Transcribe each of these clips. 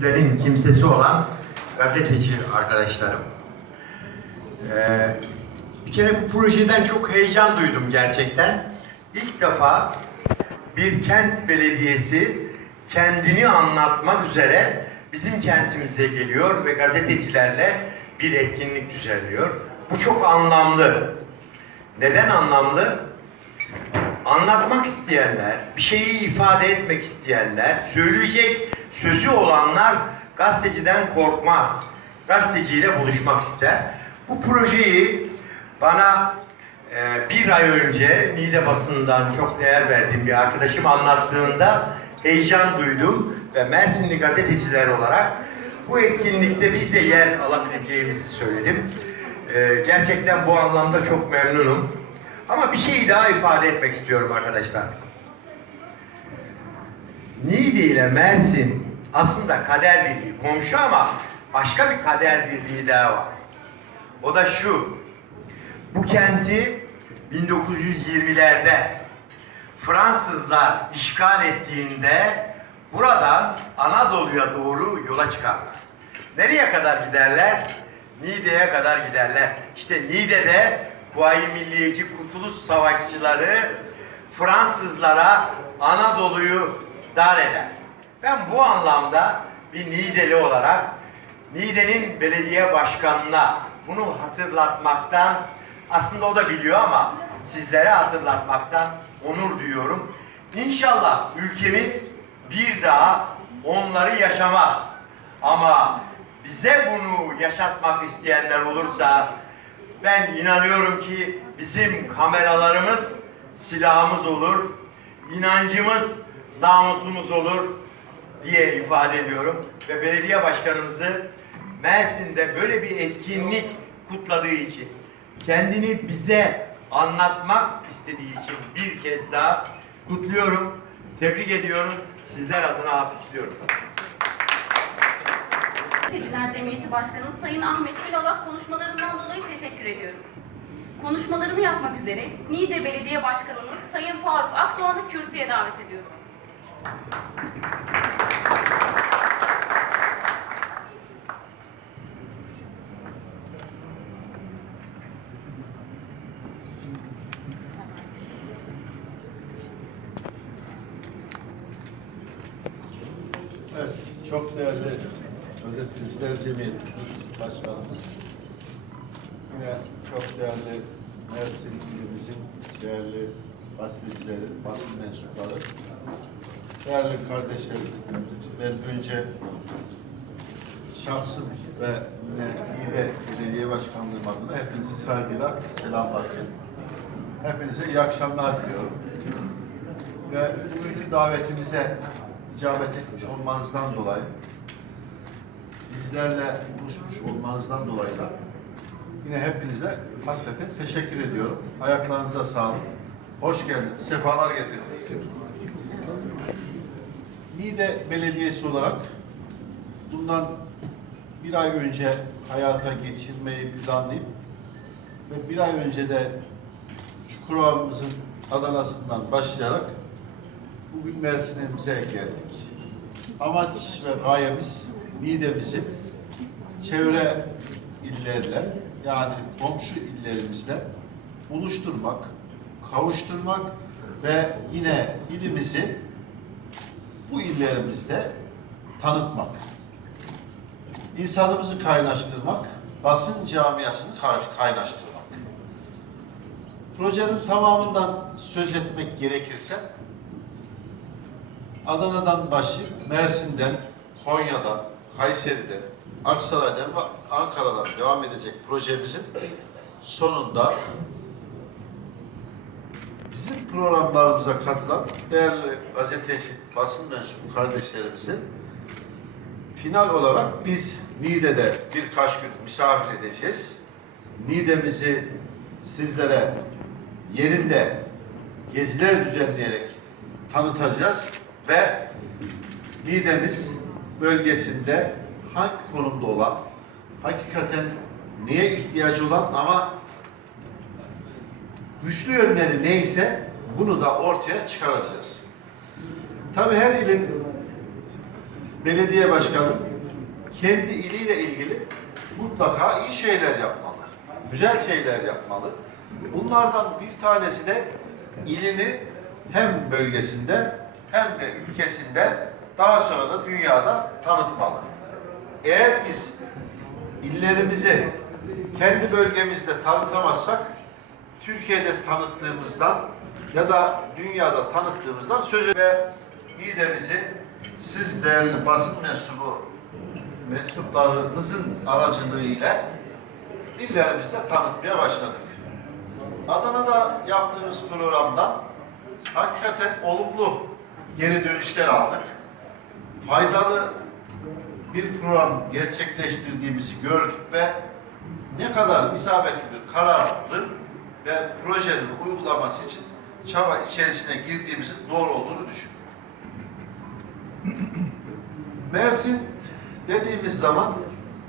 Niğde'nin kimsesi olan gazeteci arkadaşlarım. Ee, bir kere bu projeden çok heyecan duydum gerçekten. İlk defa bir kent belediyesi kendini anlatmak üzere bizim kentimize geliyor ve gazetecilerle bir etkinlik düzenliyor. Bu çok anlamlı. Neden anlamlı? Anlatmak isteyenler, bir şeyi ifade etmek isteyenler, söyleyecek sözü olanlar gazeteciden korkmaz. Gazeteciyle buluşmak ister. Bu projeyi bana e, bir ay önce Niğde basından çok değer verdiğim bir arkadaşım anlattığında heyecan duydum ve Mersinli gazeteciler olarak bu etkinlikte biz de yer alabileceğimizi söyledim. E, gerçekten bu anlamda çok memnunum. Ama bir şey daha ifade etmek istiyorum arkadaşlar. Niğde ile Mersin aslında kader birliği, komşu ama başka bir kader birliği daha var. O da şu, bu kenti 1920'lerde Fransızlar işgal ettiğinde buradan Anadolu'ya doğru yola çıkarlar. Nereye kadar giderler? Niğde'ye kadar giderler. İşte Niğde'de Kuvayi Milliyeci Kurtuluş Savaşçıları Fransızlara Anadolu'yu dar eder. Ben bu anlamda bir Niğdeli olarak Niğde'nin belediye başkanına bunu hatırlatmaktan aslında o da biliyor ama sizlere hatırlatmaktan onur duyuyorum. İnşallah ülkemiz bir daha onları yaşamaz. Ama bize bunu yaşatmak isteyenler olursa ben inanıyorum ki bizim kameralarımız silahımız olur, inancımız namusumuz olur diye ifade ediyorum. Ve belediye başkanımızı Mersin'de böyle bir etkinlik kutladığı için, kendini bize anlatmak istediği için bir kez daha kutluyorum, tebrik ediyorum, sizler adına alkışlıyorum. Gazeteciler Cemiyeti Başkanı Sayın Ahmet Gülalak konuşmalarından dolayı teşekkür ediyorum. Konuşmalarını yapmak üzere Niğde Belediye Başkanımız Sayın Faruk Akdoğan'ı kürsüye davet ediyorum. Evet, çok değerli Gazeteciler Cemiyeti Başkanımız, yine çok değerli Mersin ilimizin değerli gazetecileri, basın mensupları, değerli kardeşlerim, ben önce şahsım ve İBE Belediye Başkanlığım adına hepinizi saygıyla selamlarken, hepinize iyi akşamlar diliyorum. Ve bugünkü davetimize icabet etmiş olmanızdan dolayı, bizlerle buluşmuş olmanızdan dolayı da yine hepinize hasreten teşekkür ediyorum. Ayaklarınıza sağlık. Hoş geldiniz, sefalar getirdiniz. Niğde Belediyesi olarak bundan bir ay önce hayata geçirmeyi planlayıp ve bir ay önce de Çukurova'mızın Adana'sından başlayarak bugün Mersin'imize geldik. Amaç ve gayemiz Niğde'mizi çevre illerle yani komşu illerimizle buluşturmak, kavuşturmak ve yine ilimizi bu illerimizde tanıtmak. İnsanımızı kaynaştırmak, basın camiasını kay- kaynaştırmak. Projenin tamamından söz etmek gerekirse Adana'dan başlayıp Mersin'den, Konya'dan, Kayseri'den, Aksaray'dan ve Ankara'dan devam edecek projemizin sonunda bizim programlarımıza katılan değerli gazeteci, basın mensubu kardeşlerimizi final olarak biz Niğde'de birkaç gün misafir edeceğiz. Niğde'mizi sizlere yerinde geziler düzenleyerek tanıtacağız ve Niğde'miz bölgesinde hangi konumda olan, hakikaten neye ihtiyacı olan ama güçlü yönleri neyse bunu da ortaya çıkaracağız. Tabii her ilin belediye başkanı kendi iliyle ilgili mutlaka iyi şeyler yapmalı. Güzel şeyler yapmalı. Bunlardan bir tanesi de ilini hem bölgesinde hem de ülkesinde daha sonra da dünyada tanıtmalı. Eğer biz illerimizi kendi bölgemizde tanıtamazsak Türkiye'de tanıttığımızdan ya da dünyada tanıttığımızdan söz ve Niğde'mizi siz değerli basın mensubu mensuplarımızın aracılığıyla illerimizde tanıtmaya başladık. Adana'da yaptığımız programdan hakikaten olumlu geri dönüşler aldık. Faydalı bir program gerçekleştirdiğimizi gördük ve ne kadar isabetli bir kararlı ve projenin uygulaması için çaba içerisine girdiğimizin doğru olduğunu düşünüyorum. Mersin dediğimiz zaman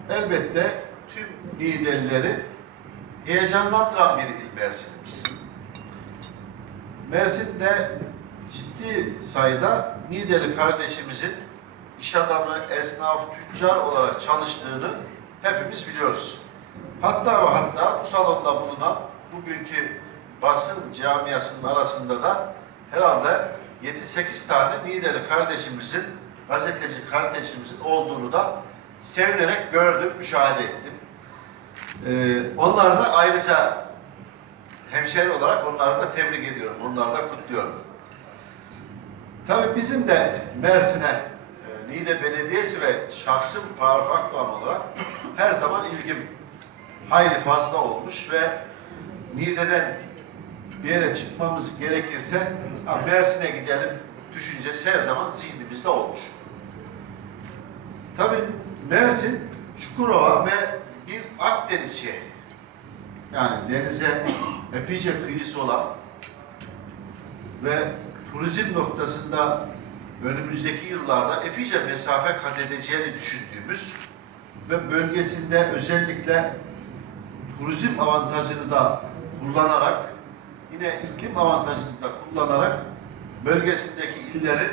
elbette tüm liderleri heyecanlandıran bir il Mersin'imiz. Mersin'de ciddi sayıda Niğdeli kardeşimizin iş adamı, esnaf, tüccar olarak çalıştığını hepimiz biliyoruz. Hatta ve hatta bu salonda bulunan bugünkü basın camiasının arasında da herhalde 7-8 tane Niğdeli kardeşimizin, gazeteci kardeşimizin olduğunu da sevinerek gördüm, müşahede ettim. Ee, onları da ayrıca hemşeri olarak onları da tebrik ediyorum, onları da kutluyorum. Tabii bizim de Mersin'e e, Niğde Belediyesi ve şahsım Faruk Akdoğan olarak her zaman ilgim hayli fazla olmuş ve Niğde'den bir yere çıkmamız gerekirse Mersin'e gidelim düşüncesi her zaman zihnimizde olmuş. Tabii Mersin, Çukurova ve bir Akdeniz şehri. Yani denize epeyce kıyısı olan ve turizm noktasında önümüzdeki yıllarda epeyce mesafe kat edeceğini düşündüğümüz ve bölgesinde özellikle turizm avantajını da kullanarak yine iklim avantajını da kullanarak bölgesindeki illerin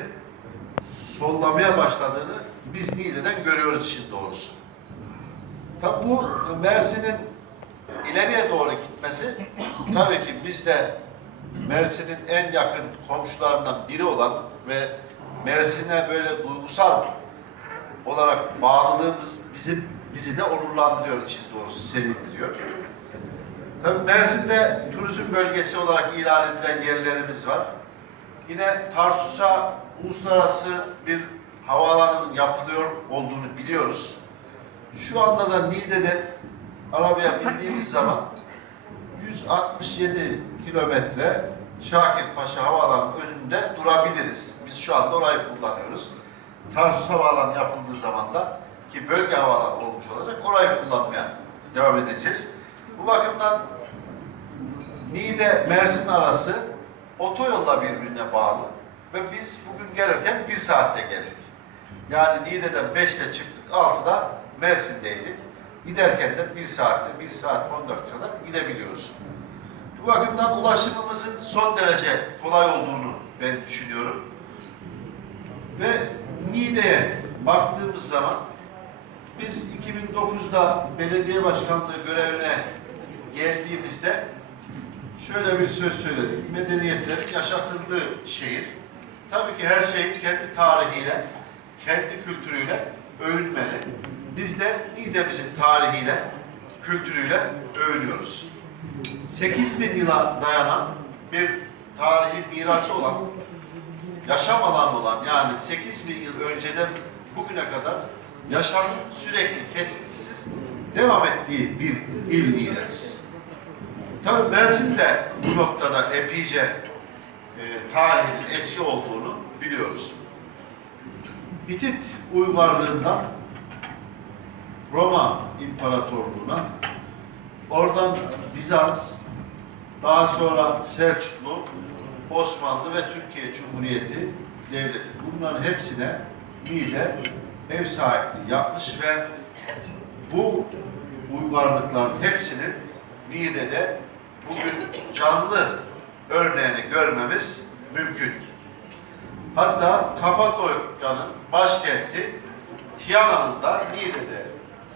sollamaya başladığını biz Niğde'den görüyoruz işin doğrusu. Tabi bu Mersin'in ileriye doğru gitmesi tabii ki biz de Mersin'in en yakın komşularından biri olan ve Mersin'e böyle duygusal olarak bağlılığımız bizim bizi de onurlandırıyor için doğrusu sevindiriyor. Tabii Mersin'de turizm bölgesi olarak ilan edilen yerlerimiz var. Yine Tarsus'a uluslararası bir havaalanının yapılıyor olduğunu biliyoruz. Şu anda da Niğde'den arabaya bindiğimiz zaman 167 kilometre Şakirpaşa Havaalanı'nın önünde durabiliriz. Biz şu anda orayı kullanıyoruz. Tarsus Havaalanı yapıldığı zaman da ki bölge havaalanı olmuş olacak, orayı kullanmaya devam edeceğiz. Bu bakımdan Niğde Mersin arası otoyolla birbirine bağlı ve biz bugün gelirken bir saatte geldik. Yani Niğde'den 5'te çıktık, 6'da Mersin'deydik. Giderken de bir saatte, bir saat 10 dakikada gidebiliyoruz. Bu bakımdan ulaşımımızın son derece kolay olduğunu ben düşünüyorum. Ve Niğde'ye baktığımız zaman biz 2009'da belediye başkanlığı görevine geldiğimizde şöyle bir söz söyledik. Medeniyetlerin yaşatıldığı şehir. Tabii ki her şeyin kendi tarihiyle, kendi kültürüyle övünmeli. Biz de Niğde'mizin tarihiyle, kültürüyle övünüyoruz. 8 bin yıla dayanan bir tarihi mirası olan, yaşam alanı olan yani 8 bin yıl önceden bugüne kadar yaşamın sürekli kesintisiz devam ettiği bir il Niğde'miz. Tabii Mersin de bu noktada epeyce e, tarihinin eski olduğunu biliyoruz. Hitit uygarlığından Roma İmparatorluğu'na, oradan Bizans, daha sonra Selçuklu, Osmanlı ve Türkiye Cumhuriyeti Devleti. Bunların hepsine Niğde ev sahipliği yapmış ve bu uygarlıkların hepsinin Niğde'de bugün canlı örneğini görmemiz mümkün. Hatta Kapadokya'nın başkenti Tiyana'nın da Niğde'de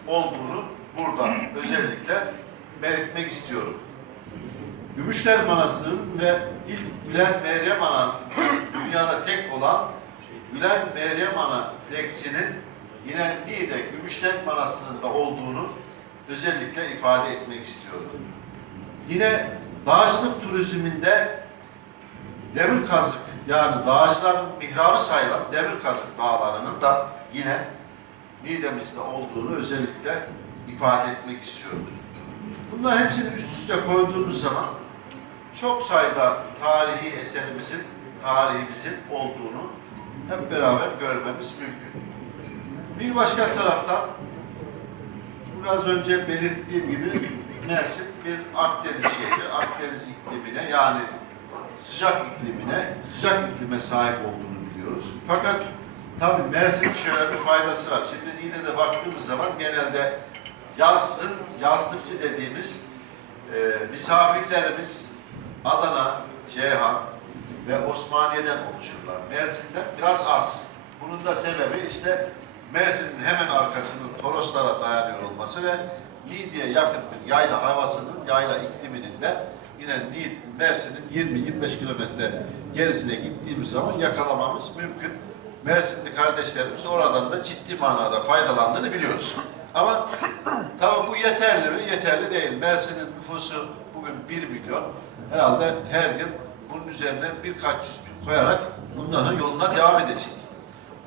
olduğunu burada özellikle belirtmek istiyorum. Gümüşler Manastırı'nın ve ilk Gülen Meryem Ana dünyada tek olan Gülen Meryem Ana fleksinin yine Niğde Gümüşler Manastırı'nda olduğunu özellikle ifade etmek istiyorum. Yine dağcılık turizminde demir kazık yani dağcıların mihrabı sayılan demir kazık dağlarının da yine Niğde'mizde olduğunu özellikle ifade etmek istiyorum. Bunların hepsini üst üste koyduğumuz zaman çok sayıda tarihi eserimizin, tarihimizin olduğunu hep beraber görmemiz mümkün. Bir başka taraftan biraz önce belirttiğim gibi Mersin bir Akdeniz şehri. Akdeniz iklimine yani sıcak iklimine, sıcak iklime sahip olduğunu biliyoruz. Fakat tabii Mersin'in şöyle bir faydası var. Şimdi Niğde'de baktığımız zaman genelde yazın, yazlıkçı dediğimiz e, misafirlerimiz Adana, Ceyhan ve Osmaniye'den oluşurlar. Mersin'de biraz az. Bunun da sebebi işte Mersin'in hemen arkasının Toroslara dayanıyor olması ve Niğde'ye yakın bir yayla havasının, yayla ikliminin de yine Mersin'in 20-25 kilometre gerisine gittiğimiz zaman yakalamamız mümkün. Mersinli kardeşlerimiz oradan da ciddi manada faydalandığını biliyoruz. Ama tabii bu yeterli mi? Yeterli değil. Mersin'in nüfusu bugün 1 milyon. Herhalde her gün bunun üzerine birkaç yüz bin koyarak bundan sonra yoluna devam edecek.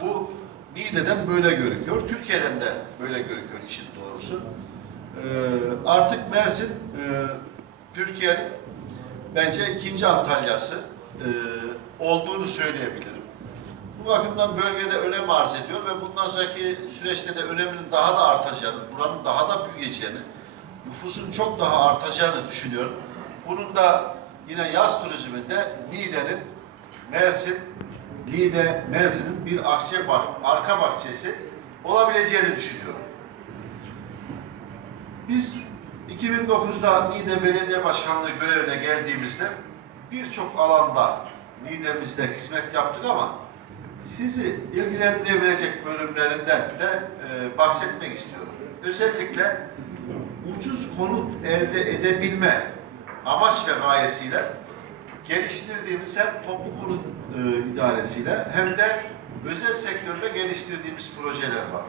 Bu Niğde'den böyle görünüyor. Türkiye'den de böyle görünüyor işin doğrusu. Ee, artık Mersin e, Türkiye'nin bence ikinci Antalya'sı e, olduğunu söyleyebilirim. Bu bakımdan bölgede önem arz ediyor ve bundan sonraki süreçte de öneminin daha da artacağını, buranın daha da büyüyeceğini, nüfusun çok daha artacağını düşünüyorum. Bunun da yine yaz turizminde Niğde'nin Mersin, Niğde, Mersin'in bir ahçe bah, arka bahçesi olabileceğini düşünüyorum. Biz 2009'da Niğde Belediye Başkanlığı görevine geldiğimizde birçok alanda Niğde'mizde hizmet yaptık ama sizi ilgilendirebilecek bölümlerinden de e, bahsetmek istiyorum. Özellikle ucuz konut elde edebilme amaç ve gayesiyle geliştirdiğimiz hem toplu konut e, idaresiyle hem de özel sektörde geliştirdiğimiz projeler var.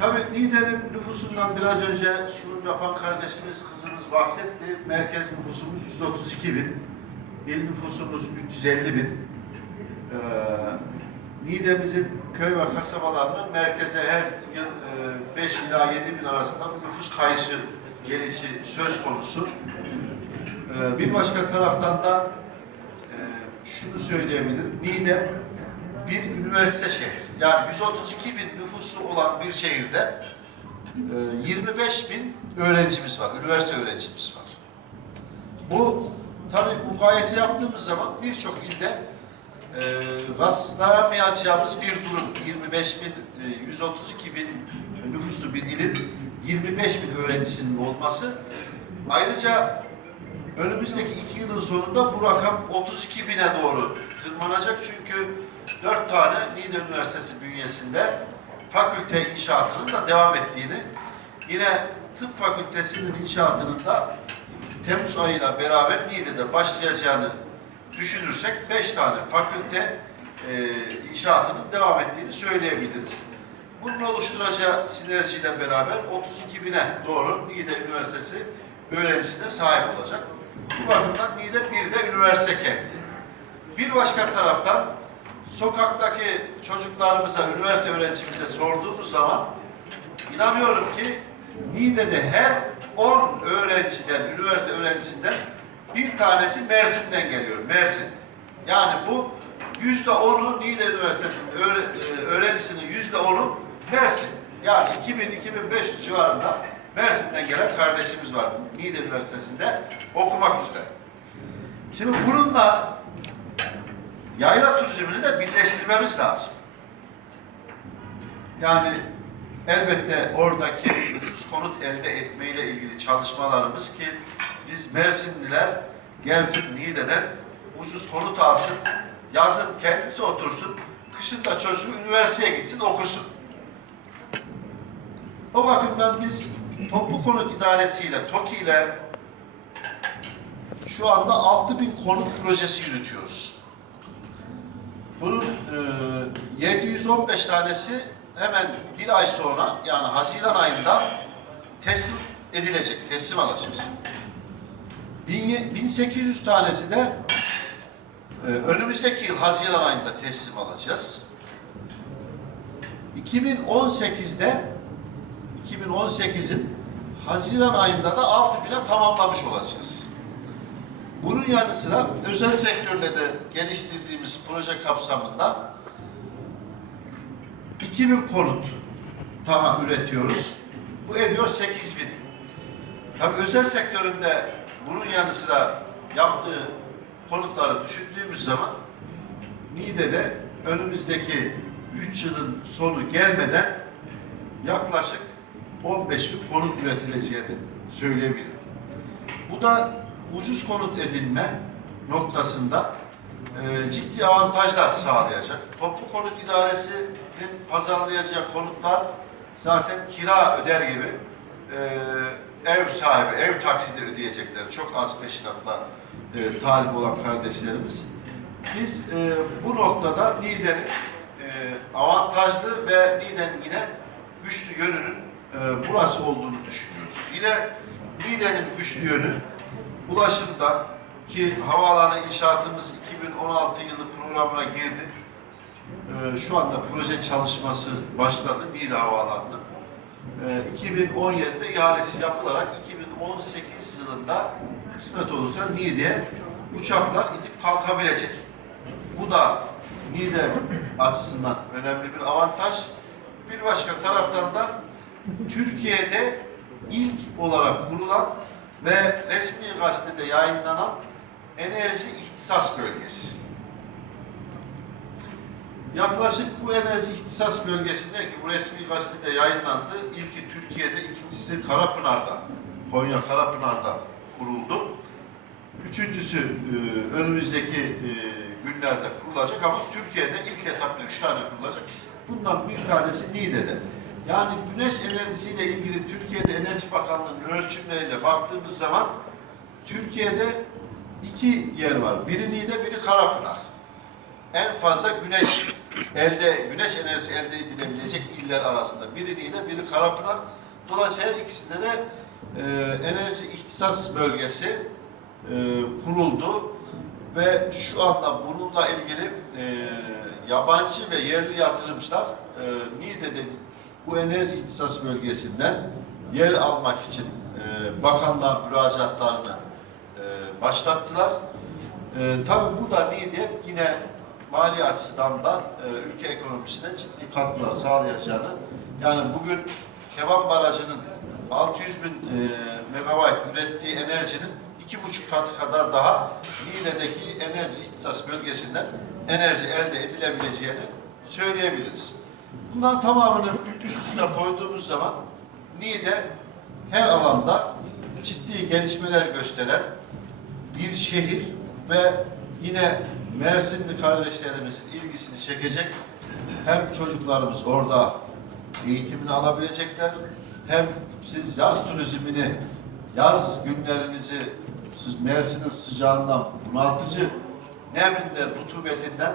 Tabii Niğde'nin nüfusundan biraz önce sunum yapan kardeşimiz, kızımız bahsetti. Merkez nüfusumuz 132 bin, il nüfusumuz 350 bin. Ee, Niğde'mizin köy ve kasabalarının merkeze her yıl e, 5 ila 7 bin arasında bir nüfus kayışı gelişi söz konusu. Ee, bir başka taraftan da e, şunu söyleyebilirim. Niğde bir üniversite şehri. Yani 132 bin nüfusu olan bir şehirde e, 25 bin öğrencimiz var. Üniversite öğrencimiz var. Bu tabi mukayese yaptığımız zaman birçok ilde e, rastlayamayacağımız bir durum. 25 bin, e, 132 bin nüfuslu bir ilin 25 bin öğrencisinin olması. Ayrıca önümüzdeki iki yılın sonunda bu rakam 32 bine doğru tırmanacak. Çünkü dört tane Niğde Üniversitesi bünyesinde fakülte inşaatının da devam ettiğini, yine tıp fakültesinin inşaatının da Temmuz ayıyla beraber Niğde'de başlayacağını düşünürsek beş tane fakülte e, inşaatının devam ettiğini söyleyebiliriz. Bunun oluşturacağı sinerjiyle beraber 32 bine doğru Niğde Üniversitesi öğrencisine sahip olacak. Bu bakımdan Niğde bir de üniversite kenti. Bir başka taraftan sokaktaki çocuklarımıza, üniversite öğrencimize sorduğumuz zaman inanıyorum ki Niğde'de her 10 öğrenciden, üniversite öğrencisinden bir tanesi Mersin'den geliyor. Mersin. Yani bu yüzde onu Niğde Üniversitesi'nin e, öğrencisinin yüzde onu Mersin. Yani 2000-2500 civarında Mersin'den gelen kardeşimiz var Niğde Üniversitesi'nde okumak üzere. Şimdi bununla yayla turizmini de birleştirmemiz lazım. Yani elbette oradaki ucuz konut elde etmeyle ilgili çalışmalarımız ki biz Mersinliler gelsin Niğde'den ucuz konut alsın, yazın kendisi otursun, kışın da çocuğu üniversiteye gitsin okusun. O bakımdan biz toplu konut idaresiyle, TOKİ ile şu anda 6000 konut projesi yürütüyoruz. Bunun e, 715 tanesi hemen bir ay sonra yani Haziran ayında teslim edilecek, teslim alacağız. 1000 1800 tanesi de e, önümüzdeki yıl Haziran ayında teslim alacağız. 2018'de 2018'in Haziran ayında da 6000'e tamamlamış olacağız. Bunun yanı sıra özel sektörle de geliştirdiğimiz proje kapsamında 2000 konut daha üretiyoruz. Bu ediyor 8000. Tabii özel sektöründe bunun yanı sıra yaptığı konutları düşündüğümüz zaman Niğde'de önümüzdeki 3 yılın sonu gelmeden yaklaşık 15 bin konut üretileceğini söyleyebilirim. Bu da ucuz konut edinme noktasında e, ciddi avantajlar sağlayacak. Toplu konut idaresinin pazarlayacağı konutlar zaten kira öder gibi e, ev sahibi, ev taksidi ödeyecekler. Çok az peşinatla e, talip olan kardeşlerimiz. Biz e, bu noktada Niğde'nin e, avantajlı ve Niğde'nin yine güçlü yönünün e, burası olduğunu düşünüyoruz. Yine Niğde'nin güçlü yönü ulaşımda ki havaalanı inşaatımız 2016 yılı programına girdi. E, şu anda proje çalışması başladı Niğde Havaalanı'nın. E, 2017'de ihalesi yapılarak 2018 yılında kısmet olursa Niğde'ye uçaklar inip kalkabilecek. Bu da Niğde açısından önemli bir avantaj. Bir başka taraftan da Türkiye'de ilk olarak kurulan ve resmi gazetede yayınlanan enerji ihtisas bölgesi. Yaklaşık bu enerji ihtisas bölgesinde ki bu resmi gazetede yayınlandı. İlki Türkiye'de, ikincisi Karapınar'da, Konya Karapınar'da kuruldu. Üçüncüsü e, önümüzdeki e, günlerde kurulacak ama Türkiye'de ilk etapta üç tane kurulacak. Bundan bir tanesi Niğde'de. Yani güneş enerjisiyle ilgili Türkiye'de Enerji Bakanlığı'nın ölçümleriyle baktığımız zaman Türkiye'de iki yer var. Biri Niğde, biri Karapınar. En fazla güneş elde güneş enerjisi elde edilebilecek iller arasında. Biri Niğde, biri Karapınar. Dolayısıyla her ikisinde de e, enerji ihtisas bölgesi e, kuruldu ve şu anda bununla ilgili e, yabancı ve yerli yatırımcılar e, Niğde'de bu enerji ihtisas bölgesinden yer almak için e, bakanlığa müracaatlarını e, başlattılar. E, tabii bu da Niğde'ye yine mali açıdan da e, ülke ekonomisine ciddi katkılar sağlayacağını yani bugün Keban Barajı'nın 600 bin e, megawatt ürettiği enerjinin iki buçuk katı kadar daha Niğde'deki enerji ihtisas bölgesinden enerji elde edilebileceğini söyleyebiliriz. Bunların tamamını üst üste koyduğumuz zaman Niğde her alanda ciddi gelişmeler gösteren bir şehir ve yine Mersinli kardeşlerimizin ilgisini çekecek. Hem çocuklarımız orada eğitimini alabilecekler hem siz yaz turizmini yaz günlerinizi siz Mersin'in sıcağından bunaltıcı neminden, rutubetinden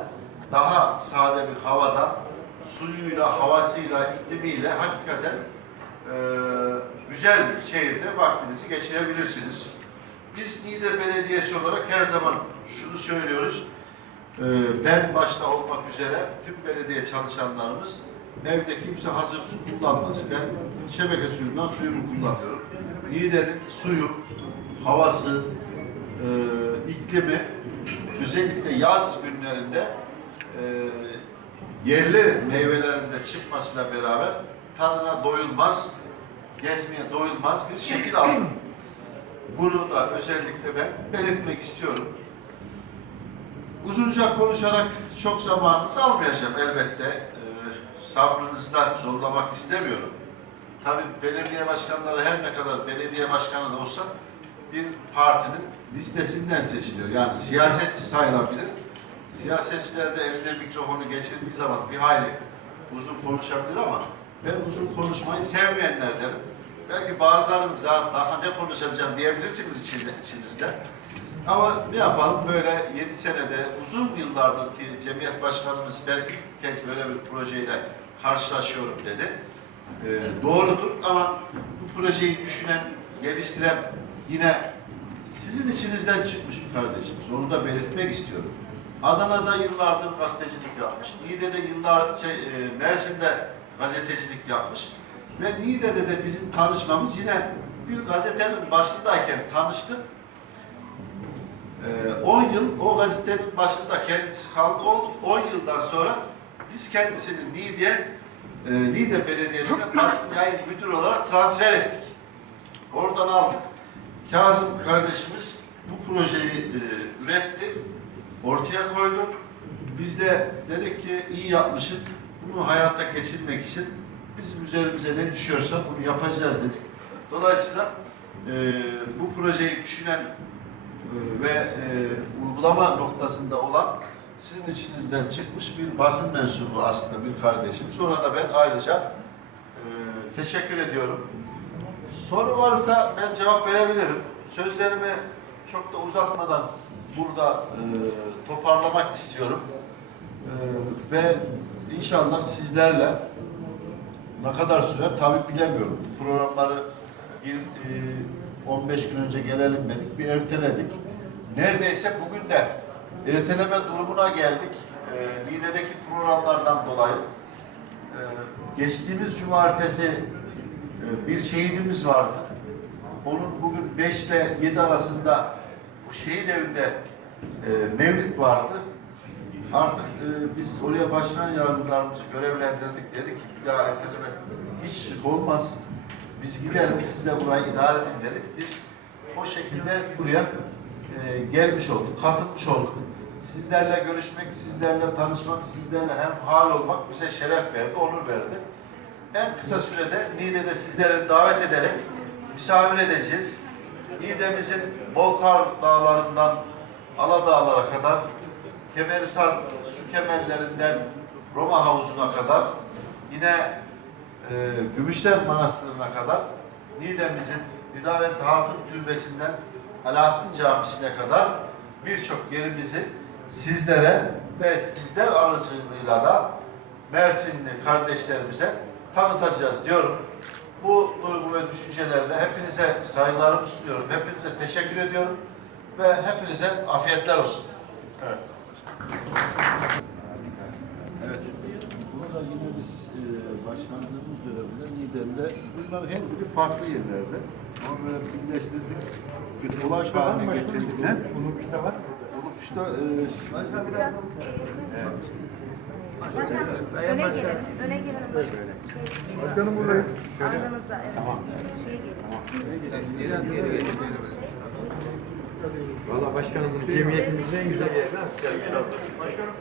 daha sade bir havada suyuyla, havasıyla, iklimiyle hakikaten e, güzel bir şehirde vaktinizi geçirebilirsiniz. Biz Niğde Belediyesi olarak her zaman şunu söylüyoruz. E, ben başta olmak üzere tüm belediye çalışanlarımız evde kimse hazır su kullanmaz. Ben şebeke suyundan suyumu kullanıyorum. Niğde'nin suyu, havası, e, iklimi özellikle yaz günlerinde e, yerli meyvelerinde çıkmasıyla beraber tadına doyulmaz, gezmeye doyulmaz bir şekil aldı. Bunu da özellikle ben belirtmek istiyorum. Uzunca konuşarak çok zamanınızı almayacağım elbette. Ee, sabrınızı da zorlamak istemiyorum. Tabii belediye başkanları her ne kadar belediye başkanı da olsa bir partinin listesinden seçiliyor. Yani siyasetçi sayılabilir. Siyasetçiler de eline mikrofonu geçirdiği zaman bir hayli uzun konuşabilir ama ben uzun konuşmayı sevmeyenlerdenim. Belki bazılarınız ya daha ne konuşacağım diyebilirsiniz içinde, içinizde. Ama ne yapalım böyle 7 senede uzun yıllardır ki Cemiyet Başkanımız ben ilk kez böyle bir projeyle karşılaşıyorum dedi. Ee, doğrudur ama bu projeyi düşünen, geliştiren yine sizin içinizden çıkmış bir kardeşimiz. Onu da belirtmek istiyorum. Adana'da yıllardır gazetecilik yapmış. Niğde'de yıllar, şey, e, Mersin'de gazetecilik yapmış. Ve Niğde'de de bizim tanışmamız yine bir gazetenin başındayken tanıştık. 10 yıl o gazetenin başında kendisi kaldı. 10 yıldan sonra biz kendisini Niğde, e, Niğde Belediyesi'ne basın yayın müdürü olarak transfer ettik. Oradan aldık. Kazım kardeşimiz bu projeyi e, üretti, ortaya koydu. Biz de dedik ki iyi yapmışız. Bunu hayata geçirmek için bizim üzerimize ne düşüyorsa bunu yapacağız dedik. Dolayısıyla e, bu projeyi düşünen e, ve e, uygulama noktasında olan sizin içinizden çıkmış bir basın mensubu aslında bir kardeşimiz. Ona da ben ayrıca e, teşekkür ediyorum. Soru varsa ben cevap verebilirim. Sözlerimi çok da uzatmadan burada e, toparlamak istiyorum. E, ve inşallah sizlerle ne kadar sürer tabii bilemiyorum. Programları bir e, 15 gün önce gelelim dedik, bir erteledik. Neredeyse bugün de erteleme durumuna geldik. E, Niğde'deki programlardan dolayı. E, geçtiğimiz cumartesi e, bir şehidimiz vardı. Onun bugün 5 ile 7 arasında şehit evinde e, mevlid vardı. Artık e, biz oraya başkan yardımcılarımızı görevlendirdik. Dedik ki bir daha ertelemek hiç şık olmaz. Biz gidelim, siz de burayı idare edin dedik. Biz o şekilde buraya e, gelmiş olduk, katılmış olduk. Sizlerle görüşmek, sizlerle tanışmak, sizlerle hem hal olmak bize şeref verdi, onur verdi. En kısa sürede Niğde'de sizleri davet ederek misafir edeceğiz. Niğde'mizin Bolkar dağlarından Aladağlara kadar, Kemerhisar su kemellerinden Roma havuzuna kadar, yine e, Gümüşler Manastırı'na kadar Niğde'mizin Hüdavet Hatun Türbesi'nden Alaaddin Camisi'ne kadar birçok yerimizi sizlere ve sizler aracılığıyla da Mersinli kardeşlerimize tanıtacağız diyorum. Bu duygu ve düşüncelerle hepinize saygılarımı sunuyorum. Hepinize teşekkür ediyorum ve hepinize afiyetler olsun. Evet. Evet. Burada yine biz e, başkanlığımız döneminde Niğde'de bunlar her biri farklı yerlerde. Ama böyle birleştirdik. Bir dolaş haline getirdik. Ne? Unutmuşta var. Ulukuş'ta e, Başka biraz. Başkanım, öne gelelim, öne gelelim başkanım. Şey, Başkanım buradayız. Aranızda, evet. Şey gelin. Valla başkanım bunu cemiyetimizin en güzel yerine asacağız. Başkanım.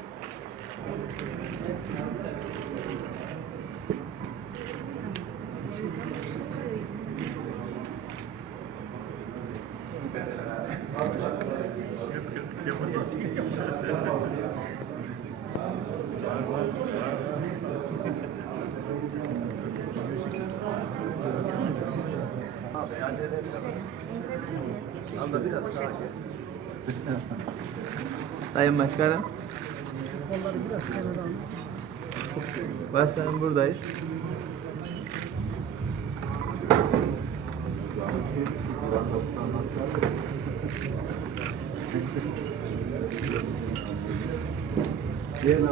Sayın Başkanım. Başkanım buradayız. Yerini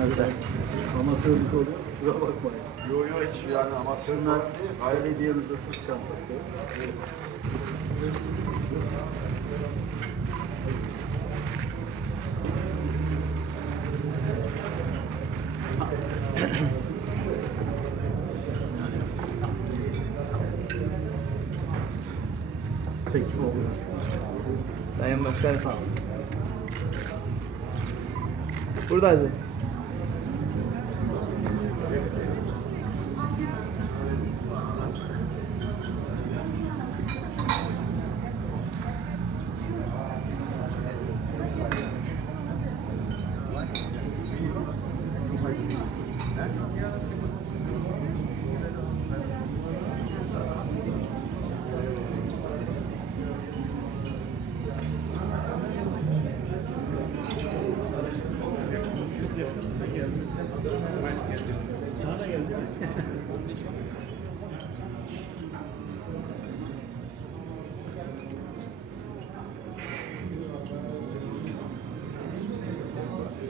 Tanırdı. Amatörlük oluyor. Kusura bakmayın. yo yo hiç yani amatörler Bunlar belediyemizde sırt çantası. Peki oldu. Sayın Başkanım. Buradaydı. Thank you.